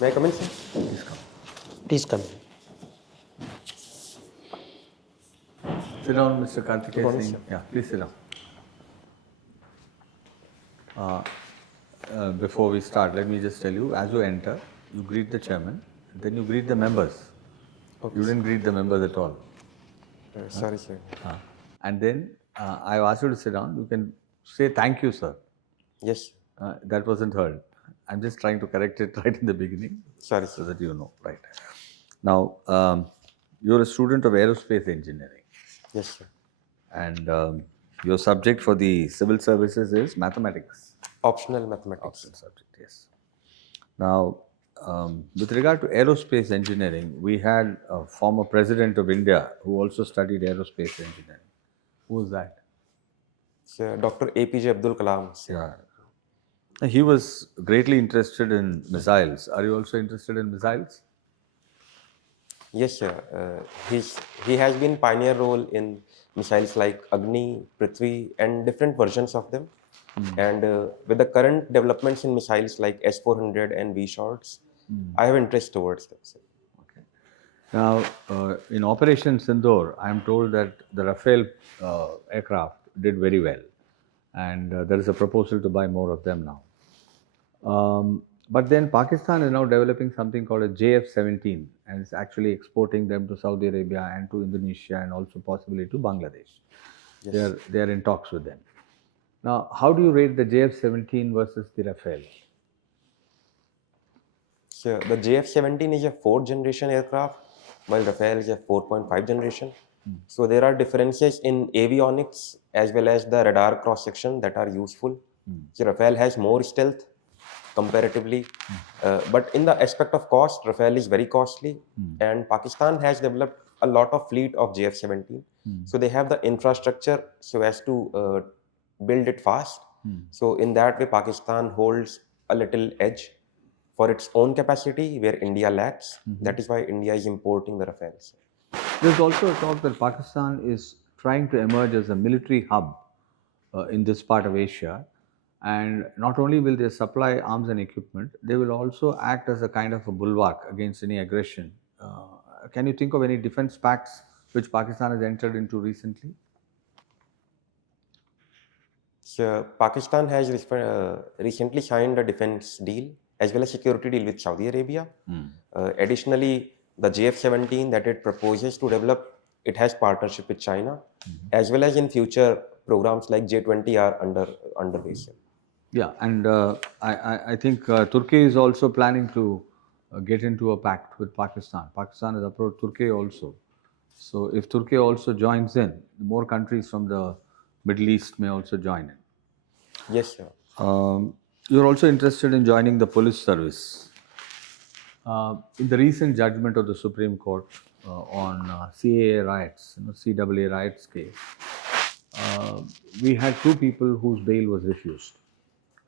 May I come in, sir? Please come. Please come in. Sit down, Mr. Good Kartikeya morning, Singh. sir. Yeah, please sit down. Before we start, let me just tell you, as you enter, you greet the chairman, then you greet the members. Okay, You sir. didn't greet the members at all. Sorry, sir. And then I asked you to sit down. You can say thank you, sir. Yes. That wasn't heard. I'm just trying to correct it right in the beginning Sorry, so sir. that you know. Right. Now, you're a student of aerospace engineering. Yes, sir. And your subject for the civil services is mathematics. Optional mathematics. Optional subject, yes. Now, with regard to aerospace engineering, we had a former president of India who also studied aerospace engineering. Who was that? Sir, Dr. APJ Abdul Kalam. Sir. Yeah. He was greatly interested in missiles. Are you also interested in missiles? Yes, sir. He has been pioneer role in missiles like Agni, Prithvi, and different versions of them. And with the current developments in missiles like S-400 and V-Shots, I have interest towards them, sir. Okay. Now, in Operation Sindoor, I am told that the Rafale aircraft did very well, and there is a proposal to buy more of them now. But then Pakistan is now developing something called a JF-17 and is actually exporting them to Saudi Arabia and to Indonesia and also possibly to Bangladesh. Yes. They are in talks with them. Now, how do you rate the JF-17 versus the Rafale? So the JF-17 is a 4th generation aircraft, while Rafale is a 4.5 generation. So there are differences in avionics as well as the radar cross section that are useful. So Rafale has more stealth comparatively, but in the aspect of cost, Rafale is very costly, and Pakistan has developed a lot of fleet of JF-17. So they have the infrastructure so as to build it fast. So in that way, Pakistan holds a little edge for its own capacity where India lacks. That is why India is importing the Rafales. There's also a talk that Pakistan is trying to emerge as a military hub in this part of Asia. And not only will they supply arms and equipment, they will also act as a kind of a bulwark against any aggression. Can you think of any defense pacts which Pakistan has entered into recently? So Pakistan has recently signed a defense deal as well as security deal with Saudi Arabia. Additionally, the JF-17 that it proposes to develop, it has partnership with China, as well as in future programs like J20 are underway. Yeah, and I think Turkey is also planning to get into a pact with Pakistan. Pakistan has approached Turkey also. So if Turkey also joins in, more countries from the Middle East may also join in. Yes, sir. You're also interested in joining the police service. In the recent judgment of the Supreme Court on CAA riots, CAA riots case, we had 2 people whose bail was refused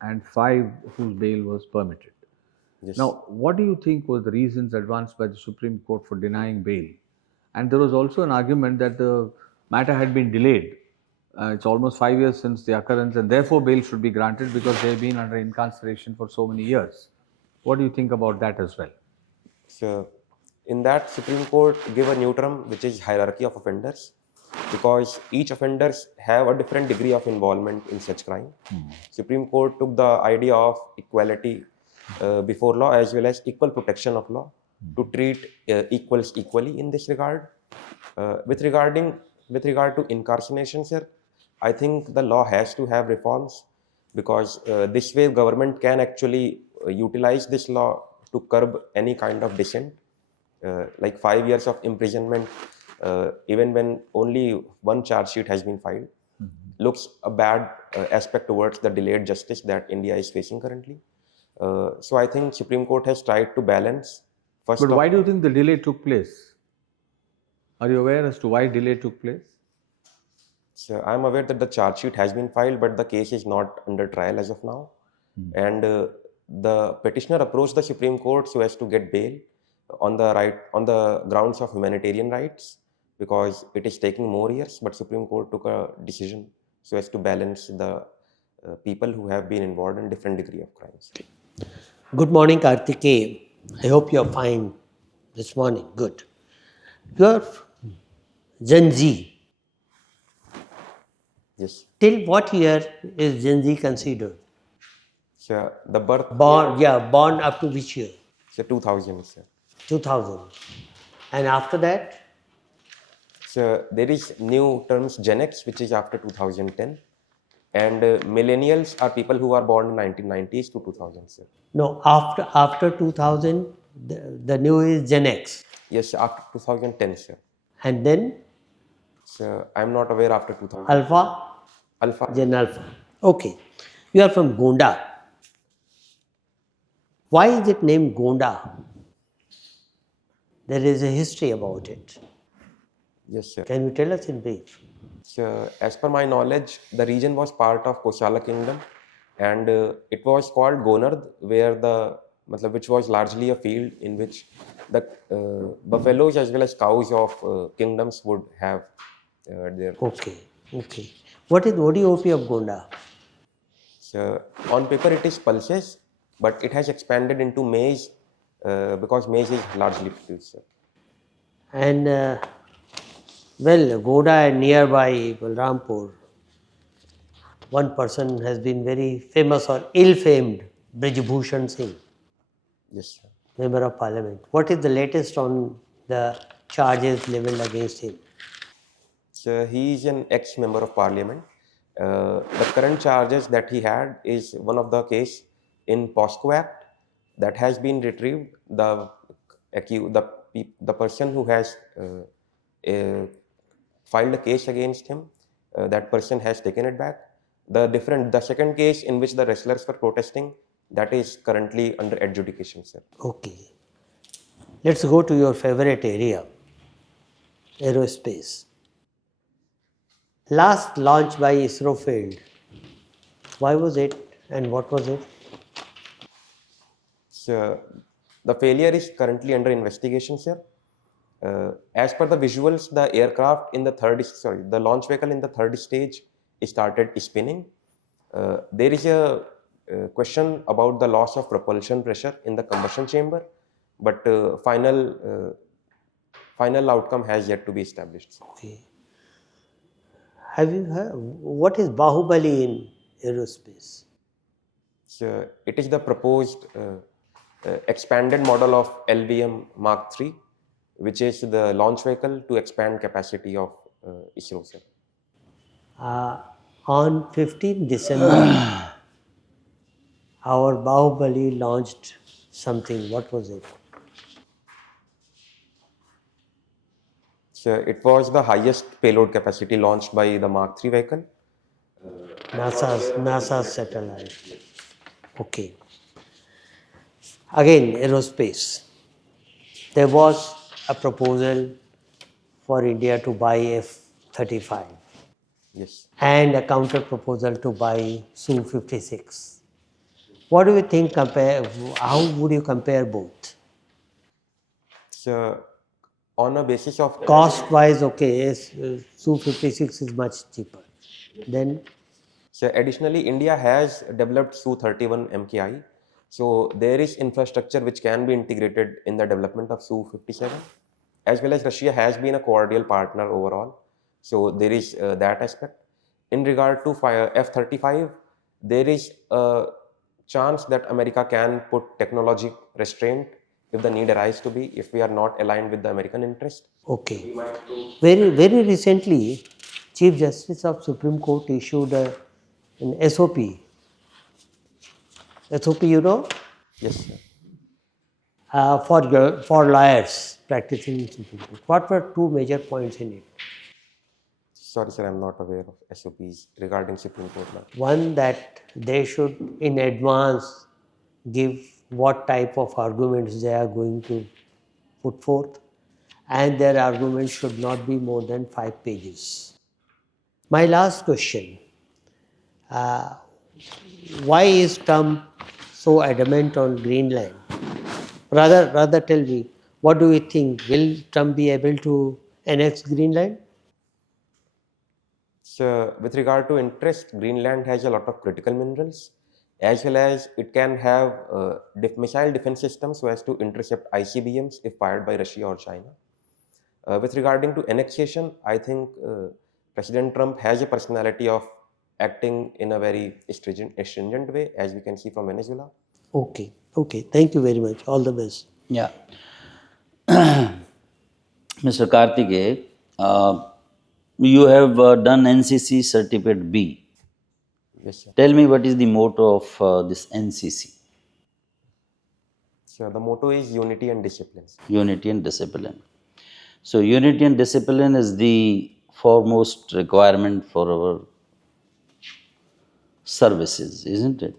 and 5 whose bail was permitted. Yes. Now, what do you think were the reasons advanced by the Supreme Court for denying bail? And there was also an argument that the matter had been delayed. It's almost 5 years since the occurrence, and therefore bail should be granted because they've been under incarceration for so many years. What do you think about that as well? So in that, Supreme Court gave a new term which is hierarchy of offenders, because each offenders have a different degree of involvement in such crime. Supreme Court took the idea of equality before law as well as equal protection of law to treat equals equally in this regard. With regard to incarceration, sir, I think the law has to have reforms, because this way government can actually utilize this law to curb any kind of dissent, like 5 years of imprisonment, even when only one charge sheet has been filed, looks a bad aspect towards the delayed justice that India is facing currently. So I think Supreme Court has tried to balance. But why do you think the delay took place? Are you aware as to why delay took place? So I'm aware that the charge sheet has been filed, but the case is not under trial as of now. And the petitioner approached the Supreme Court so as to get bail on the grounds of humanitarian rights, because it is taking more years. But Supreme Court took a decision so as to balance the people who have been involved in different degree of crimes. Good morning, Kartikey. I hope you're fine this morning. Good. You're Gen Z. Yes. Till what year is Gen Z considered? So the birth Born up to which year? so 2000, sir. 2000. And after that? So there is new terms Gen X, which is after 2010, and millennials are people who are born in 1990s to 2000, sir. No, after 2000, the new is Gen X. Yes, after 2010, sir. And then So I'm not aware after 2000. Alpha, Alpha. Gen Alpha. Okay. You are from Gonda. Why is it named Gonda? There is a history about it. Yes, sir. Can you tell us in brief? So, as per my knowledge, the region was part of Koshala kingdom, and it was called Gonard, where which was largely a field in which the buffaloes as well as cows of kingdoms would have their. Okay. Okay. What is ODOP of Gonda? So, on paper it is pulses, but it has expanded into maize because maize is largely produced, sir. And well, Gonda and nearby Balrampur, one person has been very famous or ill-famed, Brijbhushan Singh, Yes, sir. Member of Parliament. What is the latest on the charges leveled against him? So he is an ex-member of parliament. The current charges that he had is one of the case in POSCO Act that has been retrieved. The person who has filed a case against him, that person has taken it back. The second case in which the wrestlers were protesting, that is currently under adjudication, sir. Okay. Let's go to your favorite area, aerospace. Last launch by ISRO failed. Why was it and what was it? So the failure is currently under investigation, sir. As per the visuals, the aircraft in the launch vehicle in the third stage started spinning. There is a question about the loss of propulsion pressure in the combustion chamber, but final outcome has yet to be established. Okay. Have you heard what is Bahubali in aerospace? So it is the proposed expanded model of LVM Mark III, which is the launch vehicle to expand capacity of ISRO, sir. On 15 December, our Bahubali launched something. What was it? So it was the highest payload capacity launched by the Mark III vehicle. NASA's satellite. Okay. Again, aerospace. There was a proposal for India to buy F-35 Yes. and a counter proposal to buy Su-56. What do you think? How would you compare both? So on a basis of Cost-wise, okay, Su-56 is much cheaper. Then, So additionally, India has developed Su-31 MKI. So there is infrastructure which can be integrated in the development of Su-57, as well as Russia has been a cordial partner overall. So there is that aspect. In regard to F-35, there is a chance that America can put technology restraint if the need arises to be, if we are not aligned with the American interest. okay. Very recently, Chief Justice of Supreme Court issued an SOP. SOP, you know, Yes, sir. for lawyers practicing in Supreme Court. What were two major points in it? Sorry, sir, I'm not aware of SOPs regarding Supreme Court law. One, that they should in advance give what type of arguments they are going to put forth, and their arguments should not be more than 5 pages. My last question, why is Trump so adamant on Greenland? Rather tell me, what do you think? Will Trump be able to annex Greenland? So, with regard to interest, Greenland has a lot of critical minerals, as well as it can have missile defense systems so as to intercept ICBMs if fired by Russia or China. With regarding to annexation, I think President Trump has a personality of acting in a very stringent way, as we can see from Venezuela. Okay, okay. Thank you very much. All the best. Yeah. Mr. Kartikey, you have done NCC Certificate B. Yes, sir. Tell me what is the motto of this NCC? So the motto is unity and discipline. Unity and discipline. So, unity and discipline is the foremost requirement for our services, isn't it?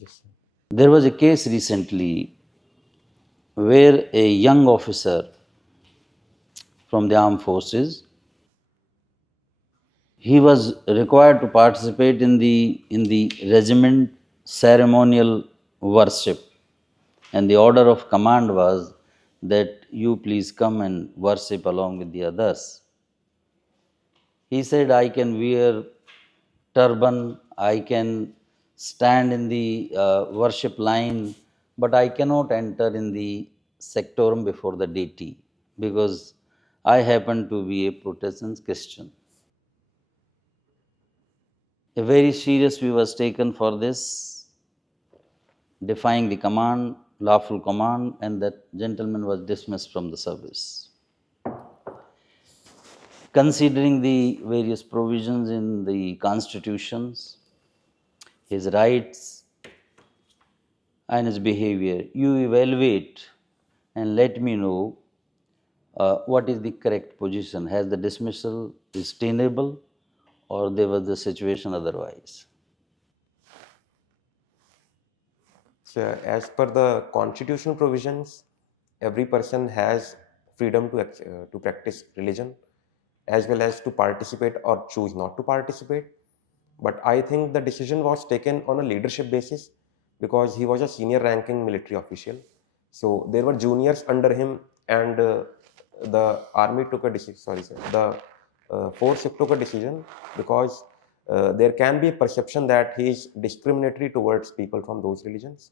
Yes, sir. There was a case recently where a young officer from the armed forces, he was required to participate in the regiment ceremonial worship, and the order of command was that you please come and worship along with the others. He said, I can wear turban, I can stand in the worship line, but I cannot enter in the sectorum before the deity because I happen to be a Protestant Christian. A very serious view was taken for this, defying the command, lawful command, and that gentleman was dismissed from the service. Considering the various provisions in the constitutions, his rights, and his behavior, you evaluate and let me know what is the correct position. Has the dismissal is tenable or there was the situation otherwise? So as per the constitutional provisions, every person has freedom to practice religion as well as to participate or choose not to participate. But I think the decision was taken on a leadership basis because he was a senior ranking military official. So there were juniors under him, and the army took a decision. Sorry, sir. The force took a decision because there can be a perception that he is discriminatory towards people from those religions.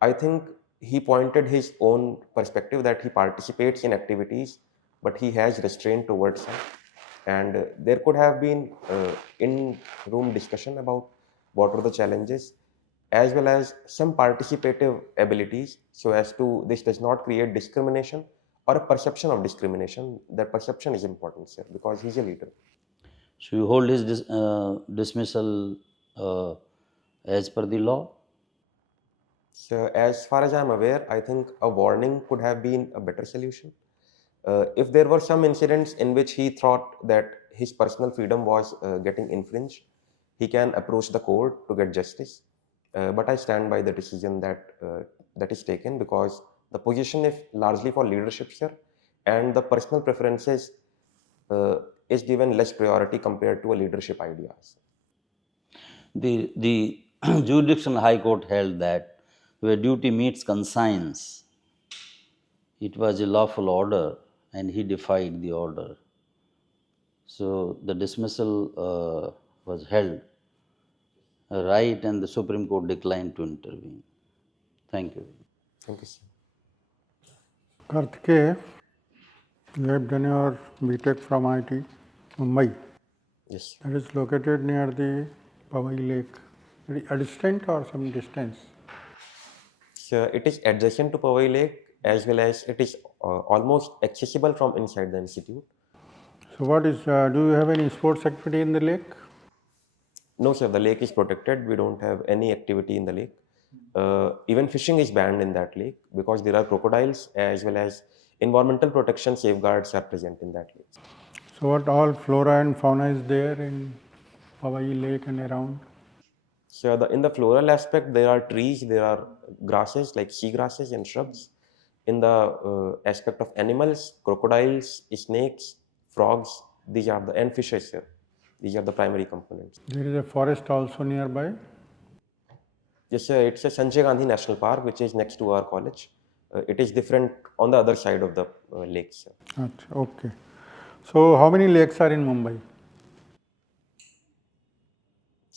I think he pointed his own perspective that he participates in activities, but he has restraint towards some. And there could have been in-room discussion about what are the challenges, as well as some participative abilities, so as to this does not create discrimination or a perception of discrimination. That perception is important, sir, because he's a leader. So you hold his dismissal as per the law? So as far as I'm aware, I think a warning could have been a better solution. If there were some incidents in which he thought that his personal freedom was getting infringed, he can approach the court to get justice. But I stand by the decision that is taken because the position is largely for leadership, sir, and the personal preferences is given less priority compared to a leadership ideas. The Judicial High Court held that where duty meets conscience, it was a lawful order and he defied the order. So the dismissal was held right and the Supreme Court declined to intervene. Thank you. Thank you, sir. Kartikeya, you have done your BTech from IIT Mumbai. Yes. That is located near the Powai Lake. A distant or some distance? So it is adjacent to Powai Lake, as well as it is almost accessible from inside the institute. So what is, do you have any sports activity in the lake? No, sir, the lake is protected. We don't have any activity in the lake. Even fishing is banned in that lake because there are crocodiles, as well as environmental protection safeguards are present in that lake. So what all flora and fauna is there in Powai Lake and around? So in the floral aspect, there are trees, there are grasses like sea grasses and shrubs. In the aspect of animals, crocodiles, snakes, frogs, these are the, and fishes, sir. These are the primary components. There is a forest also nearby. Yes, sir. It's a Sanjay Gandhi National Park, which is next to our college. It is different on the other side of the lake, sir. Achha, okay. So how many lakes are in Mumbai?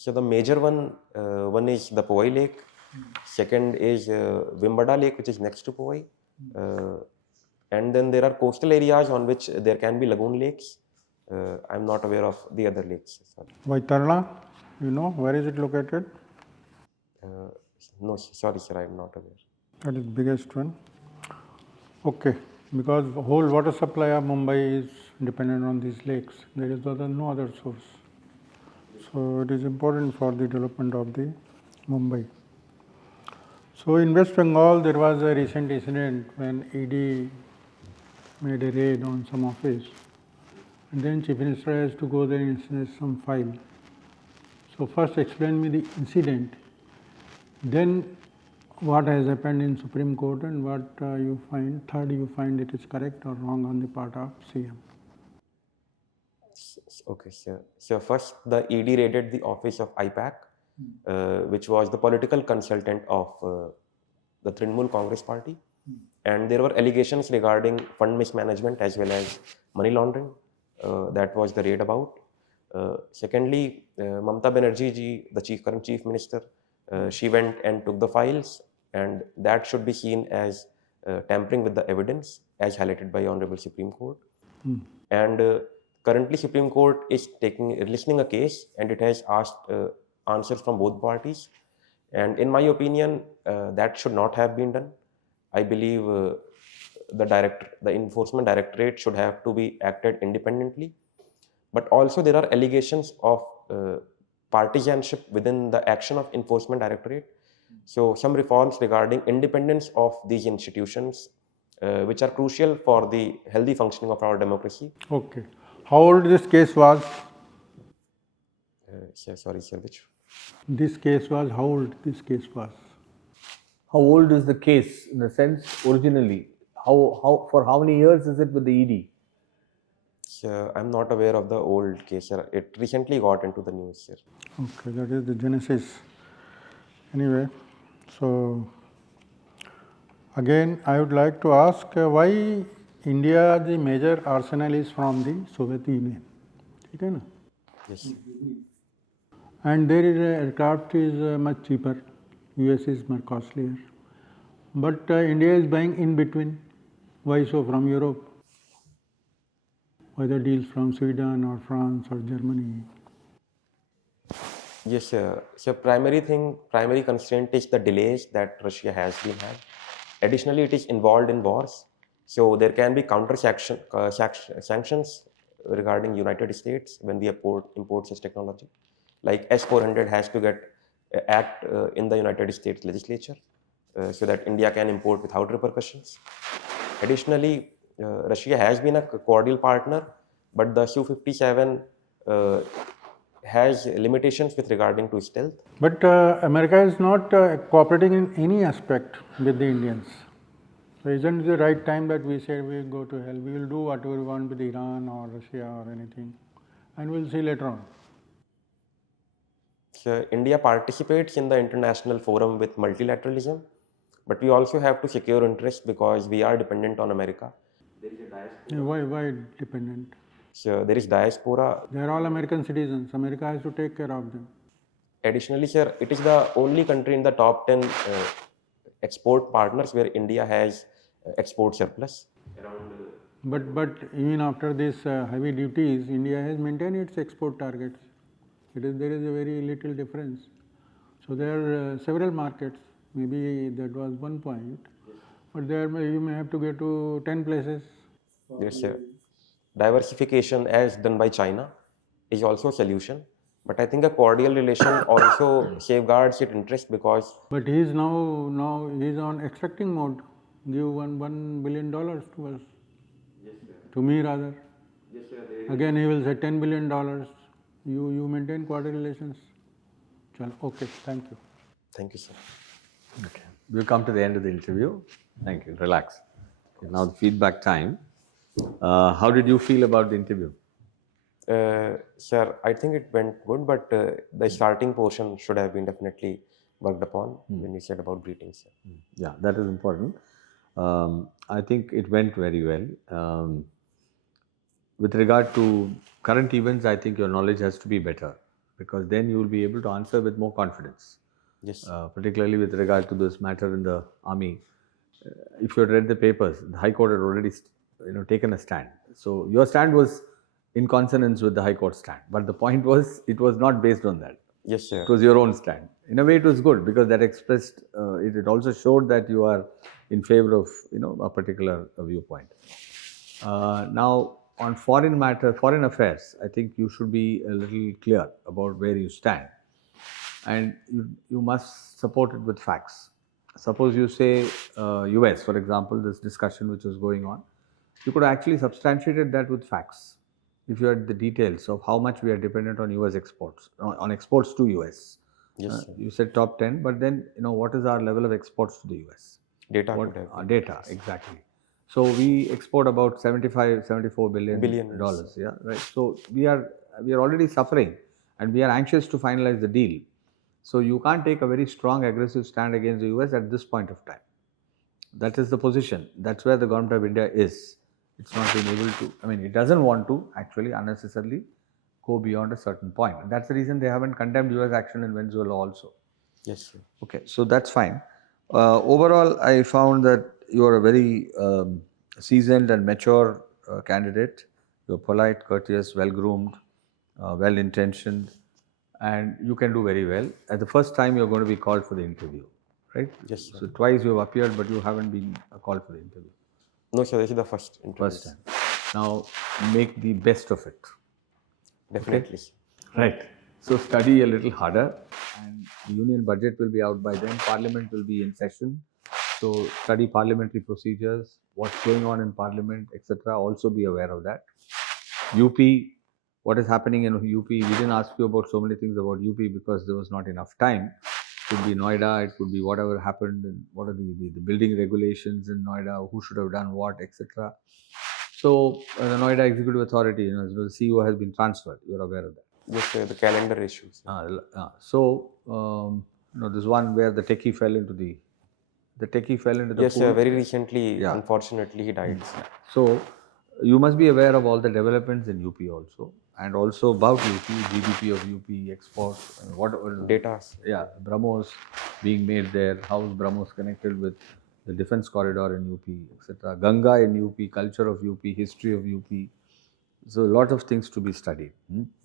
So the major one is the Powai Lake. Second is Wimbada Lake, which is next to Powai. And then there are coastal areas on which there can be lagoon lakes. I'm not aware of the other lakes. Sorry. Vaitarla, you know, where is it located? No, sorry, sir, I'm not aware. That is biggest one. Okay, because the whole water supply of Mumbai is dependent on these lakes. There is no other source. So it is important for the development of the Mumbai. So in West Bengal, there was a recent incident when ED made a raid on some office, and then Chief Minister has to go there and snatch some file. So first explain me the incident, then what has happened in Supreme Court and what you find, third you find it is correct or wrong on the part of CM. Okay, sir. So first, the ED raided the office of IPAC, which was the political consultant of the Trinamool Congress Party, and there were allegations regarding fund mismanagement as well as money laundering. That was the raid about. Secondly, Mamata Banerjee ji, the current chief minister, she went and took the files, and that should be seen as tampering with the evidence as highlighted by Honorable Supreme Court. And currently Supreme Court is listening a case, and it has asked answers from both parties. And in my opinion, that should not have been done. I believe the enforcement directorate should have to be acted independently. But also there are allegations of partisanship within the action of enforcement directorate. So some reforms regarding independence of these institutions, which are crucial for the healthy functioning of our democracy. Okay. How old this case was? Sorry, sir, which? This case was, how old this case was? How old is the case in the sense originally? For how many years is it with the ED? I'm not aware of the old case, sir. It recently got into the news, sir. Okay, that is the genesis. Anyway, so again I would like to ask why India, the major arsenal is from the Soviet Union. Okay, na? Yes. And there is aircraft is much cheaper, US is much costlier. But India is buying in between. Why so from Europe? Whether deals from Sweden or France or Germany. Yes, sir. So primary constraint is the delays that Russia has been had. Additionally, it is involved in wars. So there can be sanctions regarding United States when we import such technology. Like S-400 has to get act in the United States legislature so that India can import without repercussions. Additionally, Russia has been a cordial partner, but the Su-57 has limitations with regarding to stealth. But America is not cooperating in any aspect with the Indians. So isn't it the right time that we say we go to hell? We will do whatever we want with Iran or Russia or anything, and we'll see later on. So India participates in the international forum with multilateralism, but we also have to secure interest because we are dependent on America. Why dependent? So there is diaspora. They are all American citizens. America has to take care of them. Additionally, sir, it is the only country in the top 10 export partners where India has export surplus. But even after this heavy duties, India has maintained its export targets. There is a very little difference. So there are several markets. Maybe that was one point, but there you may have to go to 10 places. Yes, sir. Diversification as done by China is also a solution. But I think a cordial relation also safeguards its interest because. But he is now he is on extracting mode. Give $1 billion to us. Yes, sir. To me rather. Yes, sir. Again he will say $10 billion. You maintain cordial relations. Chalo, okay, thank you. Thank you, sir. Okay. We'll come to the end of the interview. Thank you. Relax. Okay, now the feedback time. How did you feel about the interview? Sir, I think it went good, but the starting portion should have been definitely worked upon when you said about greetings. Sir. Yeah, that is important. I think it went very well. With regard to current events, I think your knowledge has to be better because then you will be able to answer with more confidence. Yes. Particularly with regard to this matter in the army. If you had read the papers, the High Court had already taken a stand. So your stand was in consonance with the High Court stand. But the point was, it was not based on that. Yes, sir. It was your own stand. In a way, it was good because that expressed, it also showed that you are in favor of a particular viewpoint. Now, on foreign affairs, I think you should be a little clear about where you stand, and you must support it with facts. Suppose you say US, for example, this discussion which was going on, you could actually substantiate that with facts. If you had the details of how much we are dependent on US exports, on exports to US. Yes, sir. You said top 10, but then what is our level of exports to the US? Data What could have been. data, exactly. So we export about 74 billion dollars. Yeah, right. So we are already suffering, and we are anxious to finalize the deal. So you can't take a very strong, aggressive stand against the US at this point of time. That is the position. That's where the government of India is. It's not been able to. I mean, it doesn't want to actually unnecessarily go beyond a certain point. And that's the reason they haven't condemned US action in Venezuela also. Yes, sir. Okay, so that's fine. Overall, I found that you are a very seasoned and mature candidate. You're polite, courteous, well-groomed, well-intentioned, and you can do very well. At the first time, you're going to be called for the interview, right? Yes, sir. So twice you have appeared, but you haven't been called for the interview. No, sir, this is the first interview. First time. Now, make the best of it. Definitely. Okay. Right. So study a little harder, and the union budget will be out by then. Parliament will be in session. So study parliamentary procedures, what's going on in parliament, etc. Also be aware of that. UP, what is happening in UP? We didn't ask you about so many things about UP because there was not enough time. It could be Noida, it could be whatever happened, and what are the building regulations in Noida, who should have done what, etc. So the Noida Executive Authority, the CEO has been transferred. You're aware of that. Yes, sir, the calendar issues. This one where the techie fell into the Yes, pool. sir, very recently, Yeah. unfortunately, he died. So you must be aware of all the developments in UP also, and also about UP, GDP of UP, exports, and whatever. Data. Yeah, BrahMos being made there, how is BrahMos connected with the defense corridor in UP, etc. Ganga in UP, culture of UP, history of UP. So a lot of things to be studied.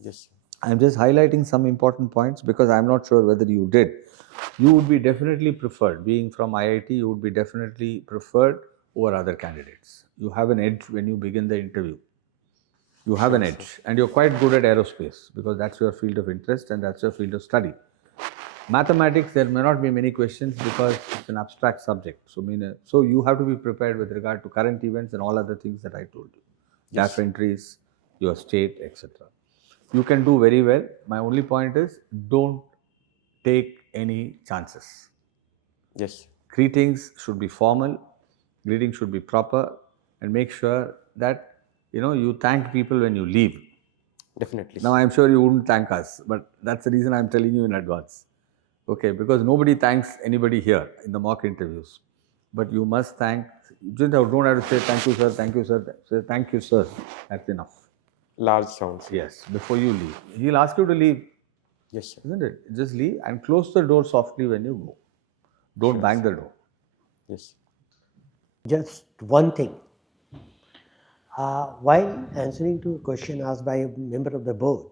Yes, sir. I'm just highlighting some important points because I'm not sure whether you did. You would be definitely preferred. Being from IIT, you would be definitely preferred over other candidates. You have an edge when you begin the interview. You have an edge, and you're quite good at aerospace because that's your field of interest and that's your field of study. Mathematics, there may not be many questions because it's an abstract subject. So you have to be prepared with regard to current events and all other things that I told you. Yes. DAF entries, your state, etc. You can do very well. My only point is, don't take any chances. Yes. Greetings should be formal, greetings should be proper, and make sure that you thank people when you leave. Definitely. Now, I'm sure you wouldn't thank us, but that's the reason I'm telling you in advance. Okay, because nobody thanks anybody here in the mock interviews. But you must thank, you don't have to say thank you, sir, thank you, sir. Say thank you, sir. That's enough. Large sounds. Yes, before you leave. He'll ask you to leave, Yes, sir. isn't it? Just leave and close the door softly when you go. Don't bang the door. Yes. Just one thing. While answering to a question asked by a member of the board,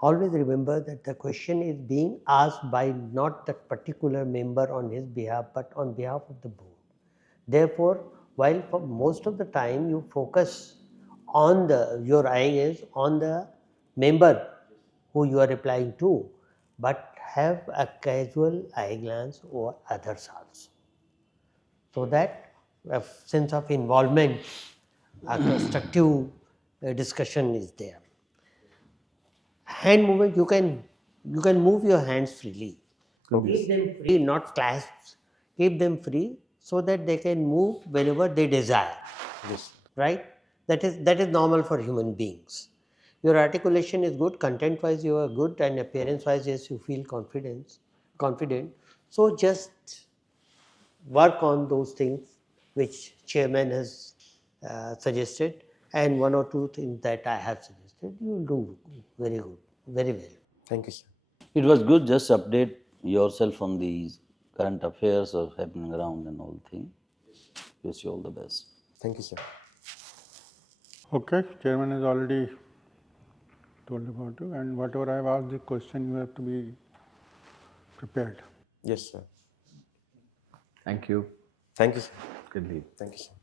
always remember that the question is being asked by not that particular member on his behalf, but on behalf of the board. Therefore, while for most of the time you focus on your eye is on the member who you are replying to, but have a casual eye glance over others also, so that a sense of involvement, a constructive discussion is there. Hand movement, you can move your hands freely. Keep them free, not clasped. Keep them free so that they can move whenever they desire. Yes. Right? That is normal for human beings. Your articulation is good, content-wise you are good, and appearance-wise, yes, you feel confident. So just work on those things which chairman has suggested, and one or two things that I have suggested. You will do very good, very well. Thank you, sir. It was good, just update yourself on the current affairs of happening around and all things. Wish you all the best. Thank you, sir. Okay, chairman has already told about you, and whatever I have asked the question, you have to be prepared. Yes, sir. Thank you. Thank you, sir. Good leave. Thank you, sir.